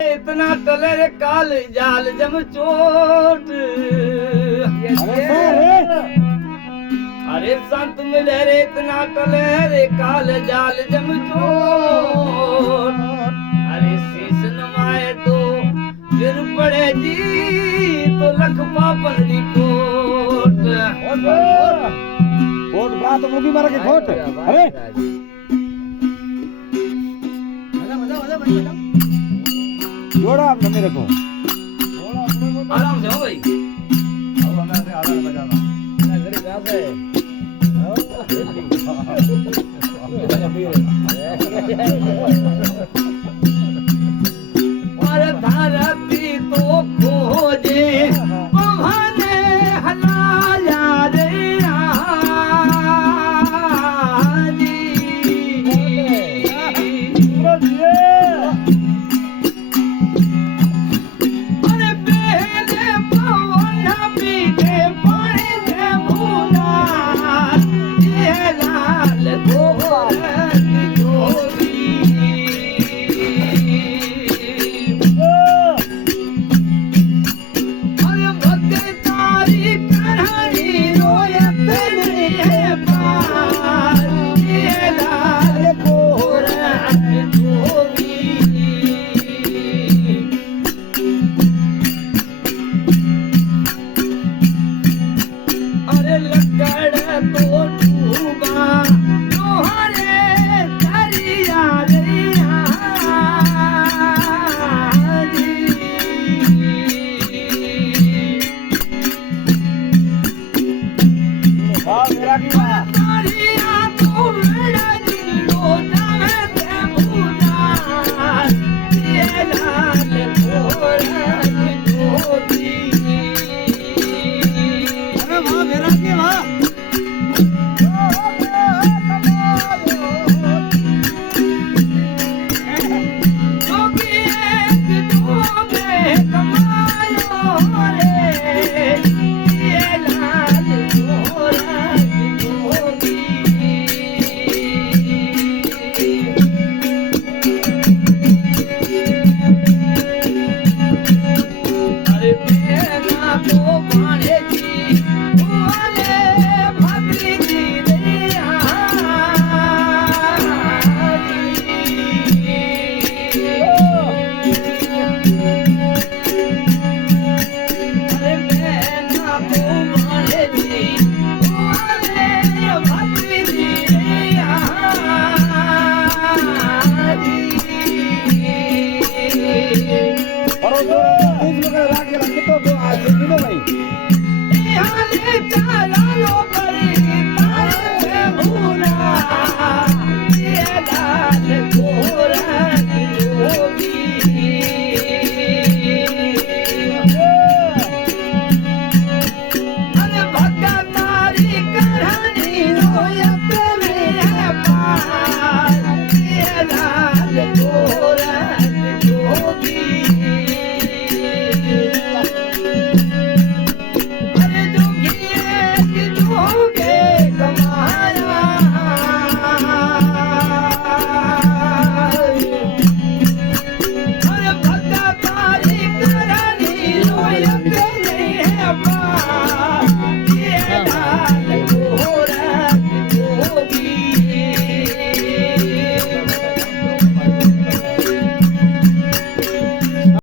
इतना टले रे काल जाल जम चोट। अरे संत मिले रे इतना टले रे काल जाल जम चोट। अरे शीश नवाए तो गिर पड़े जी तो लख पापन री कोट। कोट बात मुगी मारा के खोट। अरे जोड़ा आपने मेरे को आराम से हो भाई। अब हमें से आधा बजाना मेरा घड़ी कहां से और धरती तो खोजे पवने हलाया रे भाई